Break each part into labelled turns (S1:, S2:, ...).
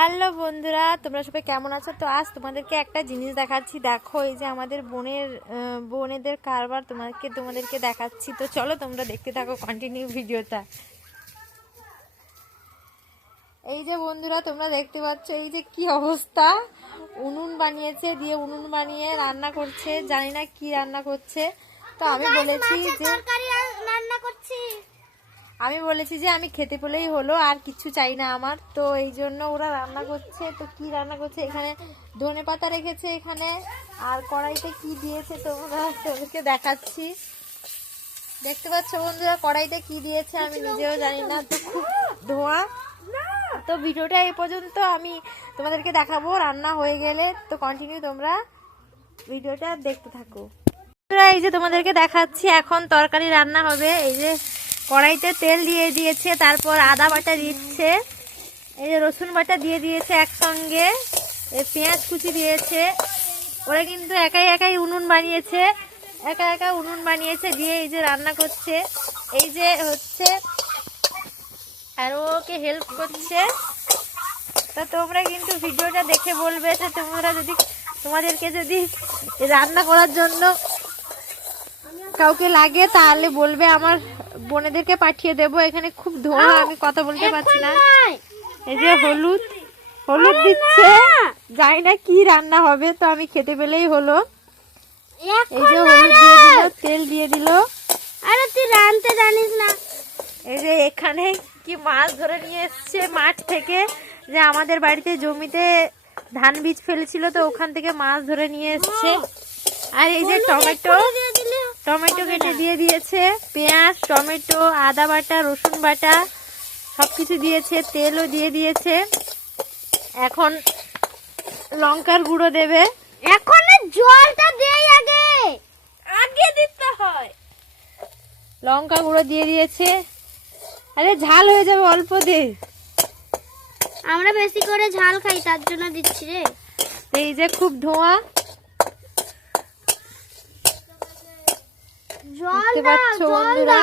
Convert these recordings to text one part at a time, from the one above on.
S1: Hello বন্ধুরা তোমরা সবাই কেমন আছো? তো আজ তোমাদেরকে একটা জিনিস দেখাচ্ছি। দেখো এই যে আমাদের বোনের বোনেদের কারবার তোমাকে তোমাদেরকে দেখাচ্ছি। তো চলো তোমরা দেখতে থাকো কন্টিনিউ ভিডিওটা। এই যে বন্ধুরা তোমরা দেখতে পাচ্ছ এই যে কি অবস্থা? উনুন বানিয়েছে দিয়ে উনুন বানিয়ে রান্না করছে। জানি না কি রান্না করছে। তো আমি বলেছি যে
S2: রান্না করছি।
S1: আমি বলেছি যে আমি খেতে পেলেই হলো, আর কিছু চাই না আমার। তো এই জন্য ওরা রান্না করছে। তো কি রান্না করছে? এখানে ধনে পাতা রেখেছে এখানে। আর কড়াইতে কি দিয়েছে তোমরা? তোমাদেরকে দেখাচ্ছি। দেখতে পাচ্ছ বন্ধুরা, কড়াইতে কি দিয়েছে আমি নিজেও জানি না। তো খুব ধোঁয়া। তো ভিডিওটা এই পর্যন্ত আমি তোমাদেরকে দেখাবো, রান্না হয়ে গেলে। তো কন্টিনিউ তোমরা ভিডিওটা দেখতে থাকো। এই যে তোমাদেরকে দেখাচ্ছি, এখন তরকারি রান্না হবে। এই যে কড়াইতে তেল দিয়ে দিয়েছে, তারপর আদা বাটা দিচ্ছে। এই যে রসুন বাটা দিয়ে দিয়েছে একসঙ্গে, এই পেঁয়াজ কুচি দিয়েছে। ওরা কিন্তু একাই একাই উনুন বানিয়েছে, একা একা উনুন বানিয়েছে, দিয়ে এই যে রান্না করছে। এই যে হচ্ছে, আর ওকে হেল্প করছে। তা তোমরা কিন্তু ভিডিওটা দেখে বলবে যে তোমরা যদি, তোমাদেরকে যদি রান্না করার জন্য কাউকে লাগে, তাহলে বলবে আমার বোনেদেরকে পাঠিয়ে দেবো। এখানে খুব ধোঁয়া আমি কথা বলতে পারছি না। এই যে হলুদ হলুদ দিচ্ছে। জানি না কি রান্না হবে তো আমি খেতে পেলেই হলো। এই যে হলুদ দিয়ে দিল তেল দিয়ে দিল।
S2: আরে তুই রানতে জানিস না।
S1: এই যে এখানে কি মাছ ধরে নিয়ে এসছে মাঠ থেকে যে আমাদের বাড়িতে জমিতে ধান বীজ ফেলেছিল তো ওখান থেকে মাছ ধরে নিয়ে এসছে। আর এই যে টমেটো টমেটো কেটে দিয়ে দিয়েছে পেঁয়াজ টমেটো আদা বাটা রসুন বাটা সব কিছু দিয়েছে তেলও দিয়ে দিয়েছে। এখন লঙ্কার গুঁড়ো দেবে।
S2: এখন জলটা দেই আগে। আগে দিতে হয়।
S1: লঙ্কা গুঁড়ো দিয়ে দিয়েছে। আরে ঝাল হয়ে যাবে অল্প দে।
S2: আমরা বেশি করে ঝাল খাই তার জন্য দিচ্ছি রে।
S1: এই যে খুব ধোঁয়া। দেখতে পাচ্ছ বন্ধুরা?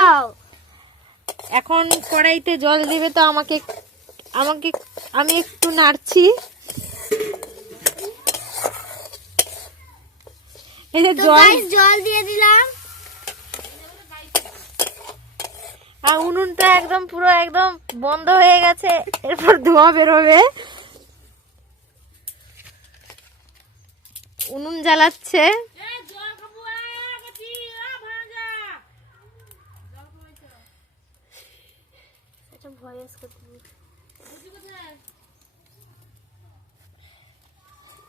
S1: এখন কড়াইতে জল দিবে তো আমাকে আমাকে আমি একটু নাড়ছি। এই যে জল
S2: গাইস জল দিয়ে দিলাম।
S1: আর উনুনটা একদম পুরো একদম বন্ধ হয়ে গেছে। এরপর ধোঁয়া বেরোবে। উনুন জ্বালাচ্ছে
S2: এটা ভয়েস করতে হবে।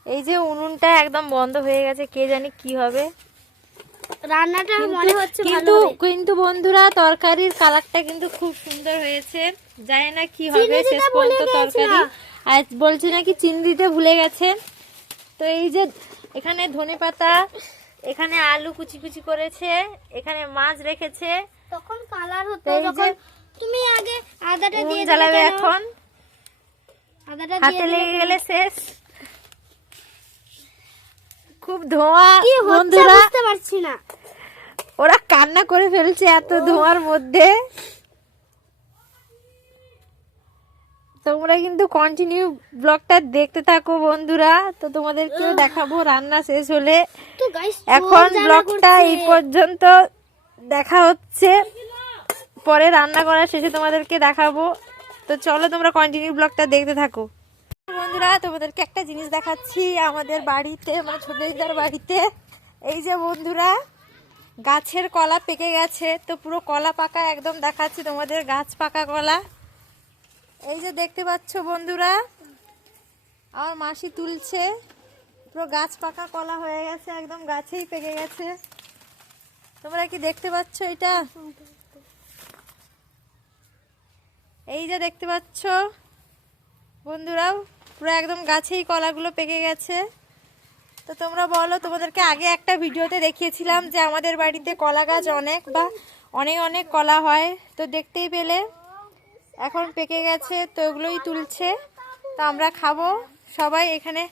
S1: এই যে উনুনটা একদম বন্ধ হয়ে গেছে কে জানি কি হবে।
S2: রান্নাটা মনে হচ্ছে
S1: কিন্তু কিন্তু বন্ধুরা তরকারির কালারটা কিন্তু খুব সুন্দর হয়েছে। জানি না কি হবে শেষ পর্যন্ত তরকারি। আর বলছে নাকি চিনি দিতে ভুলে গেছে। তো এই যে এখানে ধনে পাতা এখানে আলু কুচি কুচি করেছে এখানে মাছ রেখেছে।
S2: তখন কালার হতো যখন তুমি আগে আদাটা দিয়ে
S1: জ্বালাবে এখন।
S2: আদাটা
S1: হাতে লেগে গেলে শেষ। খুব ধোঁয়া বন্ধুরা।
S2: বুঝতে পারছি না।
S1: ওরা কান্না করে ফেলছে এত ধোঁয়ার মধ্যে। তোমরা কিন্তু কন্টিনিউ ব্লগটা দেখতে থাকো বন্ধুরা। তো তোমাদেরকেও দেখাবো রান্না শেষ হলে। এখন ব্লগটা এই পর্যন্ত দেখা হচ্ছে। পরে রান্না করা শেষে তোমাদেরকে দেখাবো। তো চলো তোমরা কন্টিনিউ ব্লগটা দেখতে থাকো। বন্ধুরা, তোমাদেরকে একটা জিনিস দেখাচ্ছি আমাদের বাড়িতে আমার ছোট দিদার বাড়িতে। এই যে বন্ধুরা, গাছের কলা পেকে গেছে। তো পুরো কলা পাকা একদম দেখাচ্ছি তোমাদের, গাছ পাকা কলা। এই যে দেখতে পাচ্ছ বন্ধুরা, আমার মাসি তুলছে। পুরো গাছ পাকা কলা হয়ে গেছে, একদম গাছেই পেকে গেছে। তোমরা কি দেখতে পাচ্ছ এটা? এই যে দেখতে পাচ্ছ? বন্ধুরাও, পুরো একদম গাছেই কলাগুলো পেকে গেছে। তো তোমরা বলো, তোমাদেরকে আগে একটা ভিডিওতে দেখিয়েছিলাম যে আমাদের বাড়িতে কলা গাছ অনেক বা অনেক অনেক কলা হয়। তো দেখতেই পেলে, এখন পেকে গেছে, তো ওগুলোই তুলছে। তো আমরা খাব। সবাই এখানে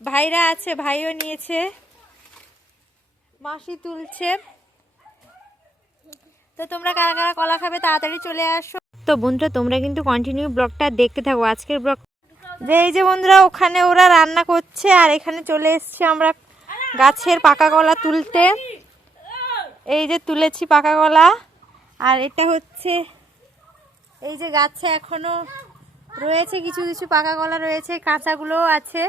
S1: ভাইরা আছে, ভাইও নিয়েছে। মাসি তুলছে। তো তোমরা কারা কারা কলা খাবে তাড়াতাড়ি চলে আসো। তো বন্ধুরা, তোমরা কিন্তু কন্টিনিউ ব্লগটা দেখতে থাকো, আজকের ব্লগ যে এই যে বন্ধুরা, ওখানে ওরা রান্না করছে, আর এখানে চলে এসেছি আমরা গাছের পাকা কলা তুলতে। এই যে তুলেছি পাকা কলা, আর এটা হচ্ছে এই যে গাছে এখনও রয়েছে কিছু কিছু পাকা কলা রয়েছে, কাঁচাগুলোও আছে।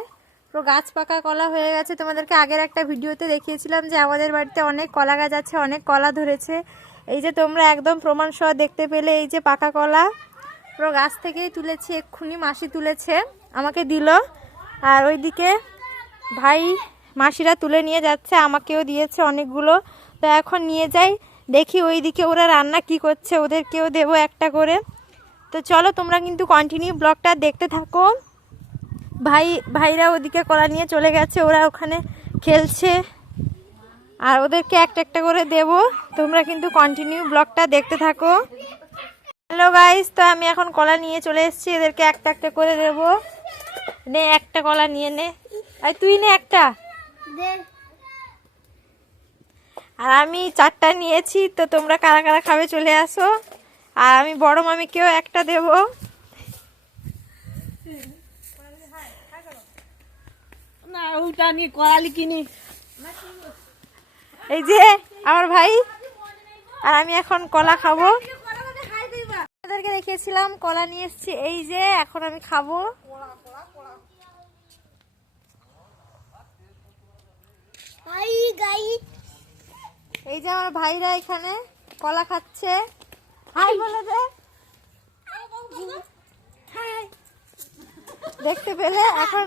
S1: তো গাছ পাকা কলা হয়ে গেছে। তোমাদেরকে আগের একটা ভিডিওতে দেখিয়েছিলাম যে আমাদের বাড়িতে অনেক কলা গাছ আছে, অনেক কলা ধরেছে। এই যে তোমরা একদম প্রমাণ সহ দেখতে পেলে এই যে পাকা কলা। পুরো গাছ থেকেই তুলেছি, এক্ষুনি মাসি তুলেছে, আমাকে দিল। আর ওইদিকে ভাই মাসিরা তুলে নিয়ে যাচ্ছে, আমাকেও দিয়েছে অনেকগুলো। তো এখন নিয়ে যাই, দেখি ওইদিকে ওরা রান্না কি করছে, ওদেরকেও দেবো একটা করে। তো চলো তোমরা কিন্তু কন্টিনিউ ব্লগটা দেখতে থাকো। ভাই, ভাইরা ওদিকে কলা নিয়ে চলে গেছে, ওরা ওখানে খেলছে। আর ওদেরকে একটা একটা করে দেব। তোমরা কিন্তু কন্টিনিউ ব্লগটা দেখতে থাকো। হ্যালো গাইস তো আমি এখন কলা নিয়ে চলে এসেছি। এদেরকে একটা একটা করে দেব। নে একটা কলা নিয়ে নে। আর তুই নে একটা। আর আমি চারটা নিয়েছি তো তোমরা কারা কারা খাবে চলে আসো। আর আমি বড় মামিকেও একটা দেব।
S3: না ওটা নিয়ে করালি কিনি।
S1: এই যে আমার ভাই আর আমি এখন কলা খাব। আপনাদেরকে দেখিয়েছিলাম কলা নিয়ে এসেছি। এই যে এখন আমি খাব। এই যে আমার ভাইরা এখানে কলা খাচ্ছে। হাই বলে দে? দেখতে পেলে এখন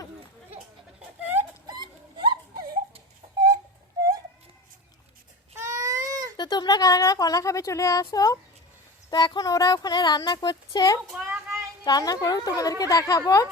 S1: তো তোমরা কারা কারা কলা খাবে চলে আসো। তো এখন ওরা ওখানে রান্না করছে। রান্না করুক, তোমাদেরকে দেখাবো।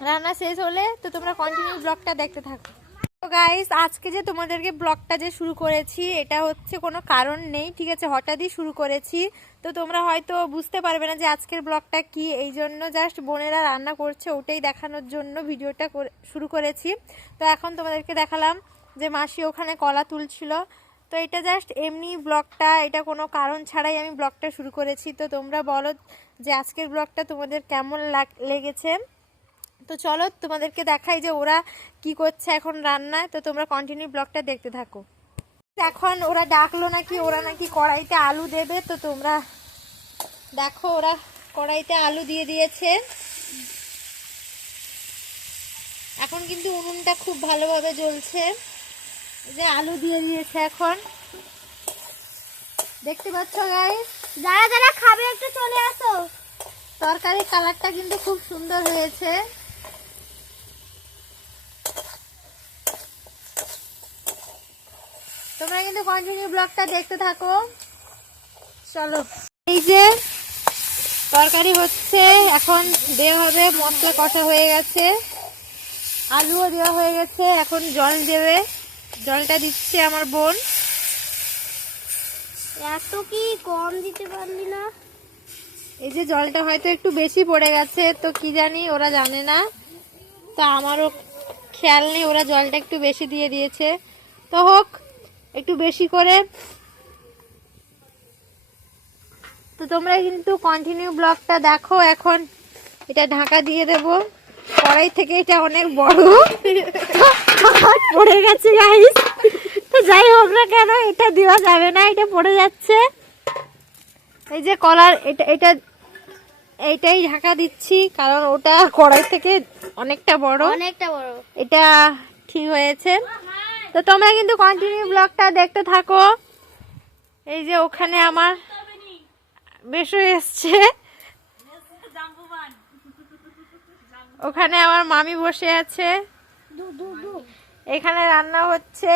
S1: রান্না শেষ হলে তো তোমরা কন্টিনিউ ব্লগটা দেখতে থাকো। তো গাইস আজকে যে তোমাদেরকে ব্লগটা যে শুরু করেছি, এটা হচ্ছে কোনো কারণ নেই, ঠিক আছে? হঠাৎই শুরু করেছি। তো তোমরা হয়তো বুঝতে পারবে না যে আজকের ব্লগটা কি, এই জন্য জাস্ট বোনেরা রান্না করছে ওটাই দেখানোর জন্য ভিডিওটা করে- শুরু করেছি। তো এখন তোমাদেরকে দেখালাম যে মাসি ওখানে কলা তুলছিল। তো এটা জাস্ট এমনি ব্লগটা এটা কোনো কারণ ছাড়াই আমি ব্লগটা শুরু করেছি। তো তোমরা বলো যে আজকের ব্লগটা তোমাদের কেমন লাগ- লেগেছে। তো চলো তোমাদেরকে দেখাই যে ওরা কি করছে এখন রান্নায়। তো তোমরা কন্টিনিউ ব্লগটা দেখতে থাকো। এখন ওরা ডাকলো নাকি, ওরা নাকি কড়াইতে আলু দেবে। তো তোমরা দেখো ওরা কড়াইতে আলু দিয়ে দিয়েছে। এখন কিন্তু উনুনটা খুব ভালোভাবে জ্বলছে। যে আলু দিয়ে দিয়েছে এখন। দেখতে পাচ্ছ গাইস
S2: যারা যারা খাবে একটু চলে আসো।
S1: তরকারির কালারটা কিন্তু খুব সুন্দর হয়েছে। তোমরা কিন্তু কন্টিনিউ ব্লগটা দেখতে থাকো। চলো। এই যে তরকারি হচ্ছে এখন দেওয়া হবে মশলা কষা হয়ে গেছে। আলুও দেওয়া হয়ে গেছে এখন জল দেবে। জলটা দিচ্ছে আমার বোন।
S2: এত কি কম দিতে পারলি না?
S1: এই যে জলটা হয়তো একটু বেশি পড়ে গেছে তো কি জানি ওরা জানে না। তো আমারও খেয়াল নেই ওরা জলটা একটু বেশি দিয়ে দিয়েছে। তো হোক একটু বেশি করে। তো তোমরা কিন্তু কন্টিনিউ ব্লগটা দেখো এখন এটা ঢাকা দিয়ে দেব। কড়াই থেকে এটা অনেক বড়। পড়ে গেছে গাইস তো যাই হোক না কেন এটা দেওয়া যাবে না এটা পড়ে যাচ্ছে। এই যে কলার এটা এটা এইটাই ঢাকা দিচ্ছি কারণ ওটা কড়াই থেকে অনেকটা বড়।
S2: অনেকটা বড়।
S1: এটা ঠিক হয়েছে। তো তোমরা কিন্তু কন্টিনিউ ব্লগটা দেখতে থাকো। এই যে ওখানে আমার বেশো এসছে। ওখানে আমার মামি বসে আছে।
S2: দু দু দু।
S1: এখানে রান্না হচ্ছে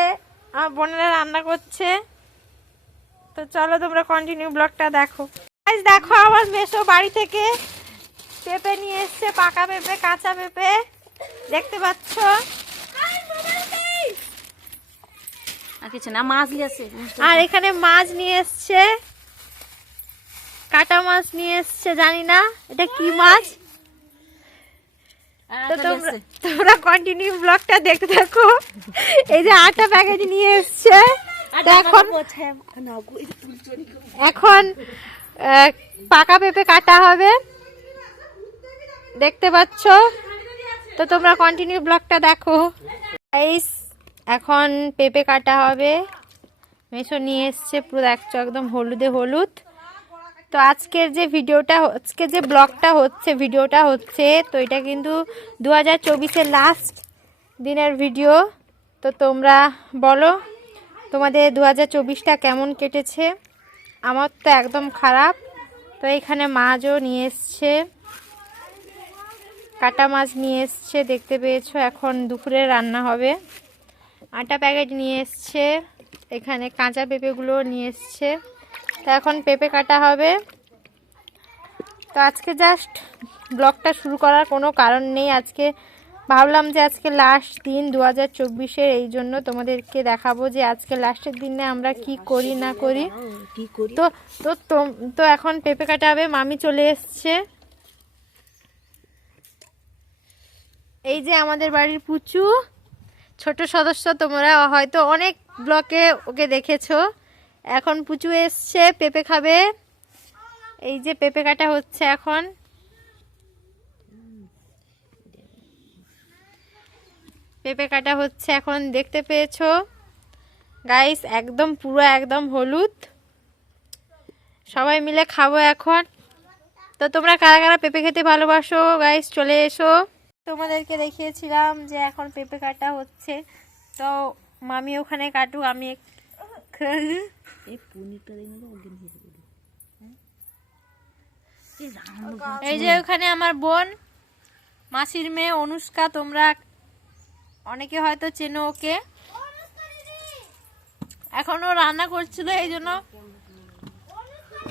S1: আমার বোনেরা রান্না করছে। তো চলো তোমরা কন্টিনিউ ব্লগটা দেখো। দেখো আমার মেশো বাড়ি থেকে পেঁপে নিয়ে এসছে পাকা পেঁপে কাঁচা পেঁপে। দেখতে পাচ্ছ?
S3: আর কিছু না মাছ লিয়েছে
S1: আর এখানে মাছ নিয়ে এসছে কাটা মাছ নিয়ে এসছে জানি না। এটা কি মাছ? তো তোমরা তোমরা কন্টিনিউ ব্লগটা দেখতে থাকো। এই যে আটা প্যাকেট নিয়ে এসছে। এখন এখন পাকা পেঁপে কাটা হবে। দেখতে পাচ্ছ? তো তোমরা কন্টিনিউ ব্লগটা দেখো। এখন পেঁপে কাটা হবে। মেশো নিয়ে এসছে পুরো দেখছ একদম হলুদে হলুদ। তো আজকের যে ভিডিওটা আজকে যে ব্লগটা হচ্ছে, ভিডিওটা হচ্ছে, তো এটা কিন্তু দু হাজার লাস্ট দিনের ভিডিও তো তোমরা বলো, তোমাদের দু হাজার কেমন কেটেছে? আমার তো একদম খারাপ। তো এখানে মাছও নিয়ে এসছে, কাটা মাছ নিয়ে এসছে, দেখতে পেয়েছ, এখন দুপুরে রান্না হবে। আটা প্যাকেট নিয়ে এসছে, এখানে কাঁচা পেঁপেগুলো নিয়ে এসছে। তো এখন পেঁপে কাটা হবে। তো আজকে জাস্ট ব্লগটা শুরু করার কোনো কারণ নেই। আজকে ভাবলাম যে আজকে লাস্ট দিন দু হাজার চব্বিশের এই জন্য তোমাদেরকে দেখাবো যে আজকে লাস্টের দিনে আমরা কি করি, না করি। তো তো তো এখন পেঁপে কাটা হবে। মামি চলে এসছে। এই যে আমাদের বাড়ির পুচু। ছোট সদস্য তোমরা হয়তো অনেক ব্লকে ওকে দেখেছ। এখন পুচু এসছে, পেঁপে খাবে। এই যে পেঁপে কাটা হচ্ছে এখন। পেঁপে কাটা হচ্ছে এখন, দেখতে পেয়েছ? গাইস একদম পুরো একদম হলুদ। সবাই মিলে খাব এখন। তো তোমরা কারা কারা পেঁপে খেতে ভালোবাসো? গাইস চলে এসো। তোমাদেরকে দেখিয়েছিলাম যে এখন পেঁপে কাটা হচ্ছে। তো মামি ওখানে কাটুক, আমি
S3: এই পনিরটা দেখে তো অজ্ঞান হয়ে যাবে
S1: এই যে ওখানে আমার বোন মাসির মেয়ে অনুষ্কা তোমরা অনেকে হয়তো চেনো ওকে। এখনও রান্না করছিল এই জন্য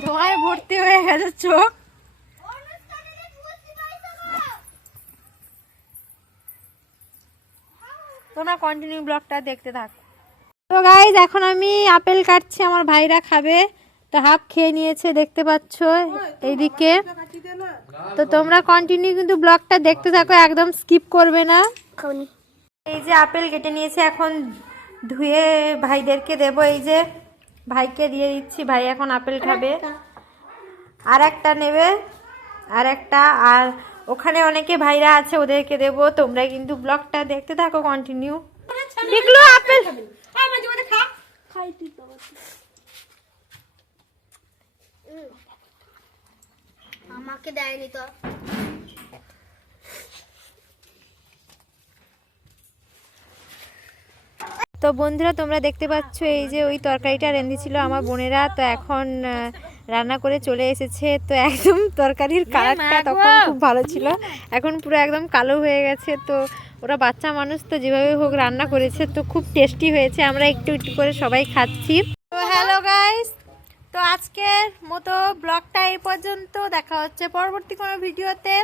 S1: ধোঁয়ায় ভর্তি হয়ে গেছে চোখ। তোমরা কন্টিনিউ ব্লগটা দেখতে থাকো। তো গাইজ এখন আমি আপেল কাটছি আমার ভাইরা খাবে। তো হাফ খেয়ে নিয়েছে দেখতে পাচ্ছ এইদিকে। তো তোমরা কন্টিনিউ কিন্তু ব্লগটা দেখতে থাকো একদম স্কিপ করবে না। এই যে আপেল কেটে নিয়েছে এখন ধুয়ে ভাইদেরকে দেব। এই যে ভাইকে দিয়ে দিচ্ছি ভাই এখন আপেল খাবে। আর একটা নেবে আর একটা আর ওখানে অনেকে ভাইরা আছে ওদেরকে দেব। তোমরা কিন্তু ব্লগটা দেখতে থাকো কন্টিনিউ দেখল আপেল?
S2: আমাকে দেয়নি তো।
S1: তো বন্ধুরা তোমরা দেখতে পাচ্ছ এই যে ওই তরকারিটা রেঁধেছিল আমার বোনেরা। তো এখন আহ, রান্না করে চলে এসেছে। তো একদম তরকারির কালারটা তখন খুব ভালো ছিল। এখন পুরো একদম কালো হয়ে গেছে। তো ওরা বাচ্চা মানুষ তো যেভাবে হোক রান্না করেছে তো খুব টেস্টি হয়েছে আমরা একটু একটু করে সবাই খাচ্ছি। তো হ্যালো গাইস তো আজকের মতো ব্লগটা এই পর্যন্ত দেখা হচ্ছে পরবর্তী কোনো ভিডিওতে।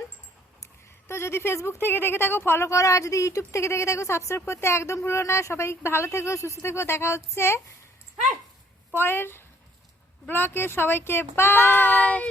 S1: তো যদি ফেসবুক থেকে দেখে থাকো ফলো করো আর যদি ইউটিউব থেকে দেখে থাকো সাবস্ক্রাইব করতে একদম ভুলো না। সবাই ভালো থেকো সুস্থ থেকো দেখা হচ্ছে পরের ব্লগে। সবাইকে বাই